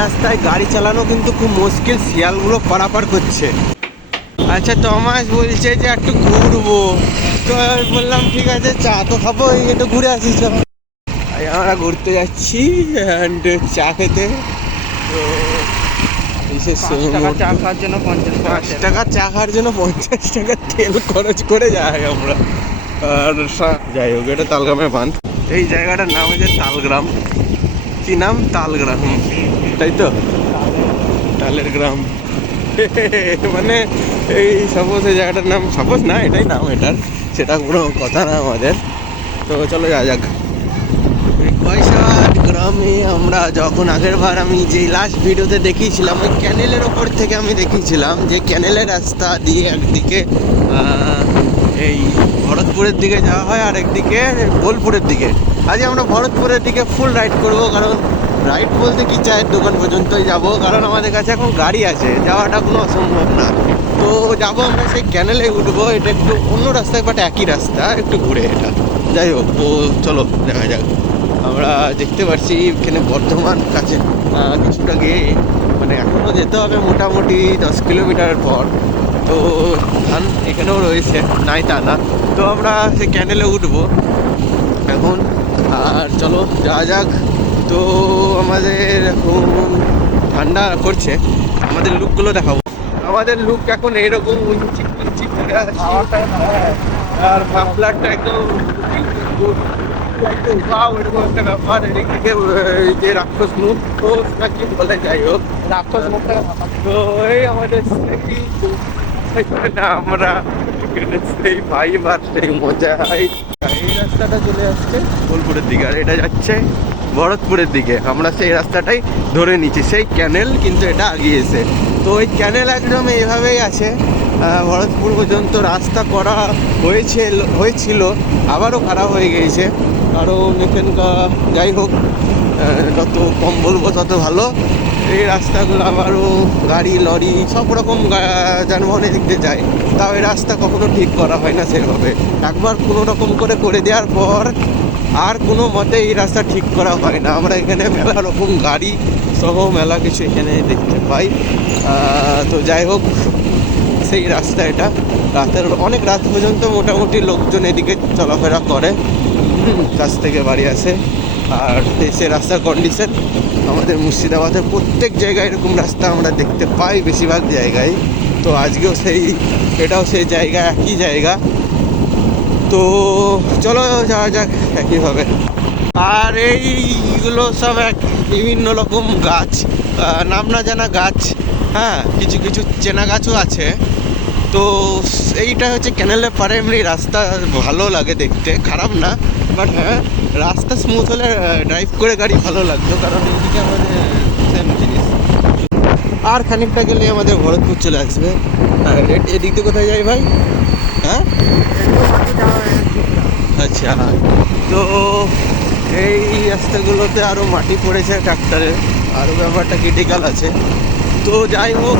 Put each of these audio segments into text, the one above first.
রাস্তায় গাড়ি চালানো কিন্তু খুব মুশকিল শিয়ালগুলো পারাপার করছে। আচ্ছা টমাস বলছে যে একটু ঘুরবো। তো বললাম ঠিক আছে চা তো খাব এই একটু ঘুরে আসি চল। আমরা ঘুরতে যাচ্ছি অ্যান্ড চা খেতে। তো চা খাওয়ার জন্য পঞ্চাশ পাঁচ টাকা চা খাওয়ার জন্য পঞ্চাশ টাকা তেল খরচ করে যাই আমরা। আর যাই হোক এটা বাঁধ। এই জায়গাটার নাম হচ্ছে তালগ্রাম। কি নাম? তালগ্রাম। তাই তো? তালের গ্রাম। মানে এই সাপোজ এই জায়গাটার নাম সাপোজ না, এটাই নাম এটার। সেটা কোনো কথা না আমাদের। তো চলো যা যাক। এই গ্রামে আমরা যখন আগের বার আমি যে লাস্ট ভিডিওতে দেখিয়েছিলাম, ওই ক্যানেলের ওপর থেকে আমি দেখিয়েছিলাম যে ক্যানেলের রাস্তা দিয়ে একদিকে এই ভরতপুরের দিকে যাওয়া হয় আর একদিকে বোলপুরের দিকে। আজ আমরা ভরতপুরের দিকে ফুল রাইড করব, কারণ রাইড বলতে কি চায়ের দোকান পর্যন্তই যাব, কারণ আমাদের কাছে এখন গাড়ি আছে, যাওয়াটা কোনো অসম্ভব না। তো যাব আমরা সেই ক্যানেলে উঠবো, এটা একটু অন্য রাস্তায় বাট একই রাস্তা, একটু ঘুরে এটা। যাই হোক, তো চলো, দেখা যাক। আমরা দেখতে পাচ্ছি এখানে বর্ধমান কাছে। কিছুটা গিয়ে মানে এখনও যেতে হবে মোটামুটি দশ কিলোমিটার পর। তো ধান এখানেও রয়েছে, নাই তা না। তো আমরা সেই ক্যানেলে উঠবো। এখন, আর চলো, যাওয়া যাক। তো আমাদের এখন ঠান্ডা করছে আমাদের লুকগুলো দেখাবো। আমাদের লুক এখন এরকম উঞ্চি উঞ্চি করে আছে। আর মাফলারটা একদম ব্যাপার। এদিক যে রাক্ষস মুখ তো নাকি বলে যাই হোক। রাক্ষস মুখটা তো এই আমাদের সেই এখানে আমরা সেই ভাই আর সেই মজা। এই এই রাস্তাটা চলে আসছে। বোলপুরের দিকে আর এটা যাচ্ছে। ভরতপুরের দিকে। আমরা সেই রাস্তাটাই ধরে নিচ্ছি। সেই ক্যানেল কিন্তু এটা আগিয়েছে। তো ওই ক্যানেল একদম এইভাবেই আছে। ভরতপুর পর্যন্ত রাস্তা করা হয়েছে, হয়েছিল। আবারও খারাপ হয়ে গিয়েছে। কারণ এখানকার যাই হোক যত কম বলব তত ভালো। এই রাস্তাগুলো আবারও গাড়ি, লরি সব রকম যানবাহনের দিক দিয়ে যায়। তাও এই রাস্তা কখনো ঠিক করা হয় না সেভাবে। একবার কোনো রকম করে করে দেওয়ার পর আর কোনো মতে এই রাস্তা ঠিক করা হয় না। আমরা এখানে মেলা রকম গাড়ি সহ মেলা কিছু এখানে দেখতে পাই। তো যাই হোক, সেই রাস্তা এটা। রাতের অনেক রাত পর্যন্ত মোটামুটি লোকজন এদিকে চলাফেরা করে। কাছ থেকে বাড়ি আসে। আর সে রাস্তার কন্ডিশন আমাদের মুর্শিদাবাদের প্রত্যেক জায়গায় এরকম রাস্তা আমরা দেখতে পাই, বেশিরভাগ জায়গায়। তো আজকেও সেই, এটাও সেই জায়গা, একই জায়গা। তো চলো যাওয়া যাক, একইভাবে। আর এইগুলো সব এক বিভিন্ন রকম গাছ। নাম না জানা গাছ। হ্যাঁ কিছু কিছু চেনা গাছও আছে। তো এইটা হচ্ছে ক্যানেলের পারে এমনি রাস্তা ভালো লাগে দেখতে। খারাপ না বাট হ্যাঁ রাস্তা স্মুথ হলে ড্রাইভ করে গাড়ি ভালো লাগতো, কারণ এইদিকে আমাদের সেম জিনিস। আর খানিকটা গেলে আমাদের ভরতপুর চলে আসবে। এদিক দিয়ে কোথায় যাই ভাই? হ্যাঁ? আচ্ছা। তো এই রাস্তাগুলোতে আরও মাটি পড়েছে ট্রাক্টরে। আরও ব্যাপারটা ক্রিটিক্যাল আছে। তো যাই হোক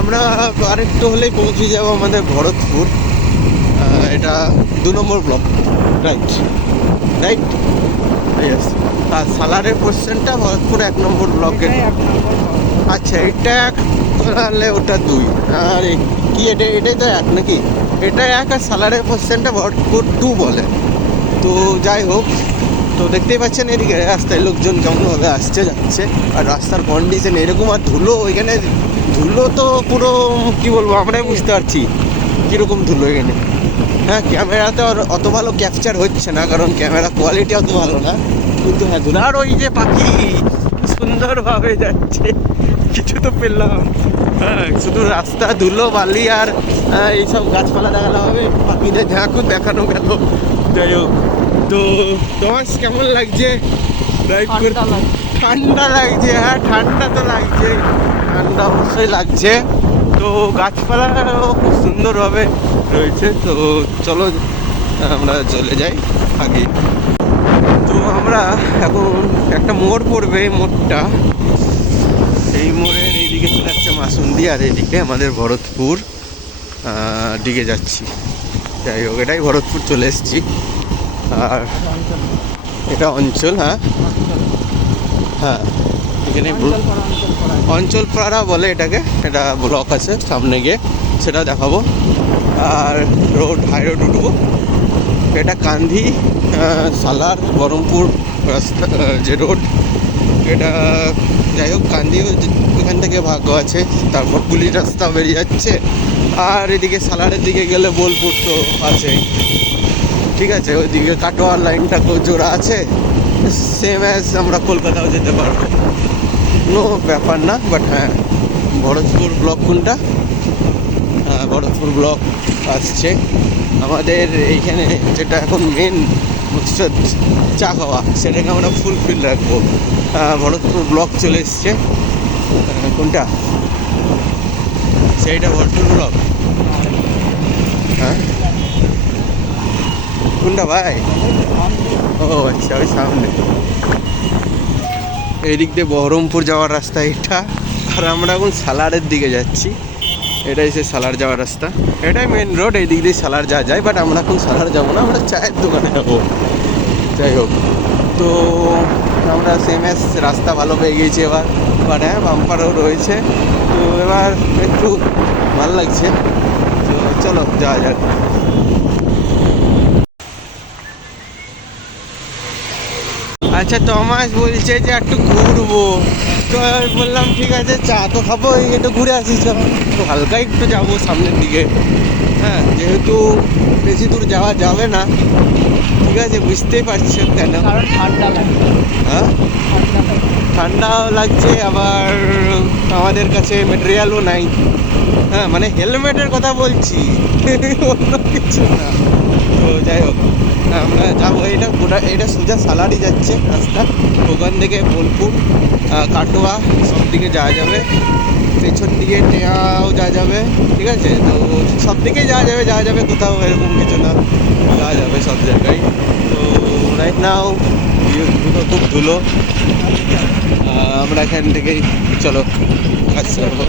আমরা আরেকটু হলেই পৌঁছে যাব আমাদের ভরতপুর। এটা দু নম্বর ব্লক রাইট রাইট ইয়েস আর সালারের পোর্শনটা ভরতপুর এক নম্বর ব্লকে। আচ্ছা এটা এক তাহলে ওটা দুই। আর কি এটা এটাই তো এক নাকি? এটা এক আর সালারের পোর্শনটা ভরতপুর টু বলে। তো যাই হোক, তো দেখতেই পাচ্ছেন এদিকে রাস্তায় লোকজন কেমনভাবে আসছে, যাচ্ছে। আর রাস্তার কন্ডিশন এরকম, আর ধুলো ওইখানে, ধুলো তো পুরো, কি বলব, আমরাই বুঝতে পারছি কীরকম ধুলো এখানে। হ্যাঁ ক্যামেরাতে আর অত ভালো ক্যাপচার হচ্ছে না, কারণ ক্যামেরা কোয়ালিটি অত ভালো না। কিন্তু হ্যাঁ ধুলো আর ওই যে পাখি সুন্দরভাবে যাচ্ছে, কিছু তো পেলাম। হ্যাঁ শুধু রাস্তা ধুলো বালি আর আহ, এইসব গাছপালা দেখানো হবে। পাখিদের ঝাঁকুর দেখানো গেল। যাই হোক তো তোমার কেমন লাগছে? ড্রাইভ ঠান্ডা লাগছে। হ্যাঁ ঠান্ডা তো লাগছে। ঠান্ডা অবশ্যই লাগছে। তো গাছপালাও খুব সুন্দরভাবে রয়েছে। তো চলো আমরা চলে যাই আগে। তো আমরা এখন একটা মোড় পড়বে এই মোড়টা। এই মোড়ের এইদিকে চলে যাচ্ছে মাসুন্দি আর এদিকে আমাদের ভরতপুর দিকে যাচ্ছি। যাই হোক, এটাই ভরতপুর চলে এসেছি। আর এটা অঞ্চল হ্যাঁ? হ্যাঁ এখানে অঞ্চল পাড়া বলে এটাকে, এটা ব্লক আছে সামনে গিয়ে, সেটা দেখাবো। আর রোড, হাই রোড উঠবো। এটা কান্ধি সালার বহরমপুর রাস্তা যে রোড, এটা যাই হোক কান্দি এখান থেকে ভাগ্য আছে। তারপর পুলিশ রাস্তা বেরিয়ে যাচ্ছে। আর এদিকে সালারের দিকে গেলে বোলপুর তো আছে। ঠিক আছে ওইদিকে কাটোয়ার লাইনটা জোড়া আছে। সেম অ্যাজ আমরা কলকাতাও যেতে পারব। কোনো ব্যাপার না বাট হ্যাঁ ভরতপুর ব্লক কোনটা? হ্যাঁ ভরতপুর ব্লক আসছে। আমাদের এইখানে যেটা এখন মেন হচ্ছে চা খাওয়া। সেটাকে আমরা ফুলফিল রাখব। আহ, ভরতপুর ব্লক চলে এসছে। কোনটা? সেইটা ভরতপুর ব্লক। হ্যাঁ? কোনটা ভাই? ও আচ্ছা ওই সামনে। এই দিক দিয়ে বহরমপুর যাওয়ার রাস্তা এটা আর আমরা এখন সালারের দিকে যাচ্ছি। এটাই সে সালার যাওয়ার রাস্তা। এটাই মেন রোড এই দিক দিয়ে সালার যাওয়া যায় বাট আমরা এখন সালার যাব না আমরা চায়ের দোকানে যাব। যাই হোক। তো আমরা সেম এস রাস্তা ভালো পেয়ে গিয়েছি এবার। বাট হ্যাঁ বাম্পারও রয়েছে। তো এবার একটু ভালো লাগছে। তো চলো যাওয়া যাক। আচ্ছা টমাস বলছে যে একটু ঘুরবো। তো বললাম ঠিক আছে চা তো খাব এই একটু ঘুরে আসি চল। একটু হালকা একটু যাব সামনের দিকে। হ্যাঁ যেহেতু বেশি দূর যাওয়া যাবে না ঠিক আছে বুঝতেই পারছ কেন। কারণ ঠান্ডা লাগে হ্যাঁ? ঠান্ডা ঠান্ডাও লাগছে আবার আমাদের কাছে মেটেরিয়ালও নাই। হ্যাঁ মানে হেলমেটের কথা বলছি। অন্য কিছু না। তো যাই হোক আমরা যাব এটা গোটা এটা সোজা সালারি যাচ্ছে রাস্তা। ওখান থেকে বোলপুর কাটোয়া সব দিকে যাওয়া যাবে। পেছন দিকে টেয়াও যাওয়া যাবে ঠিক আছে? তো সব দিকেই যাওয়া যাবে যাওয়া যাবে কোথাও এরকম কিছু না। যাওয়া যাবে সব জায়গায়। তো রাইট নাও খুব ধুলো। আমরা এখান থেকেই চলো কাজ করব।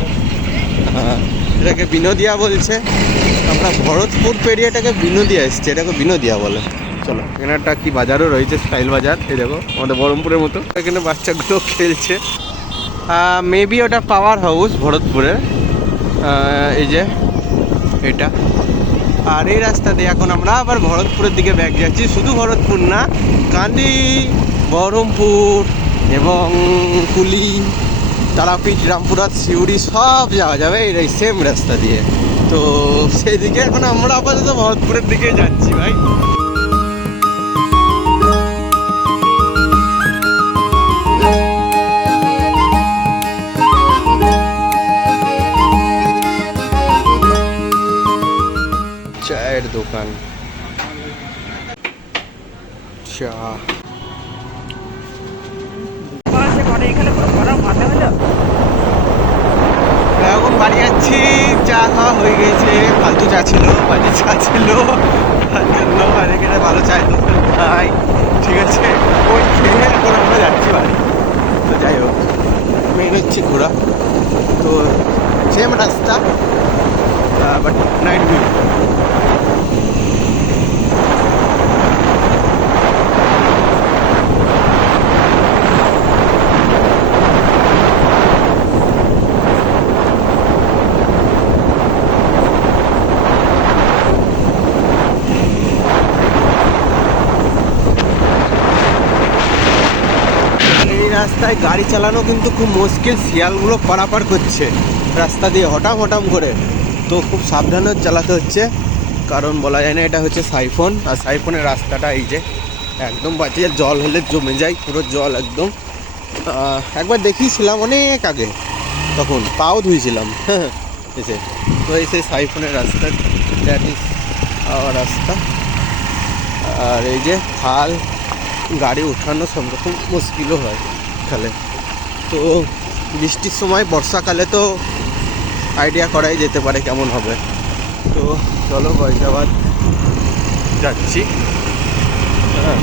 হ্যাঁ, এটাকে বিনোদিয়া বলছে। আমরা ভরতপুর পেরিয়ে এটাকে বিনোদিয়া এসছে, এটাকে বিনোদিয়া বলে। চলো, এখানে একটা কি বাজারও রয়েছে, স্টাইল বাজার, এই দেখো, আমাদের বহরমপুরের মতো। এখানে বাচ্চাগুলো খেলছে। মেবি ওটা পাওয়ার হাউস ভরতপুরের। এই যে, এটা। আর এই রাস্তা দিয়ে এখন আমরা আবার ভরতপুরের দিকে ব্যাগ যাচ্ছি। শুধু ভরতপুর না কান্দি বহরমপুর এবং কুলি। তারাপীঠ, রামপুরহাট, সিউড়ি সব যাওয়া যাবে এই সেম রাস্তা দিয়ে। তো সেই দিকে এখন আমরা আপাতত ভরতপুরের দিকে যাচ্ছি ভাই। চায়ের দোকান। চা এখানে পুরো গরম মাথা হলো এখন বাড়ি যাচ্ছি, চা খাওয়া হয়ে গেছে। ফালতু চা ছিল, বাজে চা ছিল। এখানে ভালো চায়ের দোকান নাই ঠিক আছে। ওই খেয়ে এখন আমরা যাচ্ছি বাড়ি। তো যাই হোক মেন হচ্ছে ঘোরা তো সেম রাস্তা বাট নাইট ভিউ এই রাস্তায় গাড়ি চালানো কিন্তু খুব মুশকিল, শিয়ালগুলো পারাপার করছে। রাস্তা দিয়ে হটাম হটাম করে। তো খুব সাবধানে চালাতে হচ্ছে, কারণ বলা যায় না এটা হচ্ছে সাইফোন। আর সাইফোনের রাস্তাটা এই যে, একদম বাজে, জল হলে জমে যায়, পুরো জল একদম। একবার দেখিয়েছিলাম অনেক আগে, তখন পাও ধুয়েছিলাম হ্যাঁ এসে তো এই সেই সাইফোনের রাস্তা দ্যাট ইজ রাস্তা। আর এই যে খাল, গাড়ি ওঠানো সব রকম মুশকিলও হয়। খালে তো বৃষ্টির সময় বর্ষাকালে তো আইডিয়া করাই যেতে পারে কেমন হবে। তো চলো গয়সাবাদ যাচ্ছি। হ্যাঁ।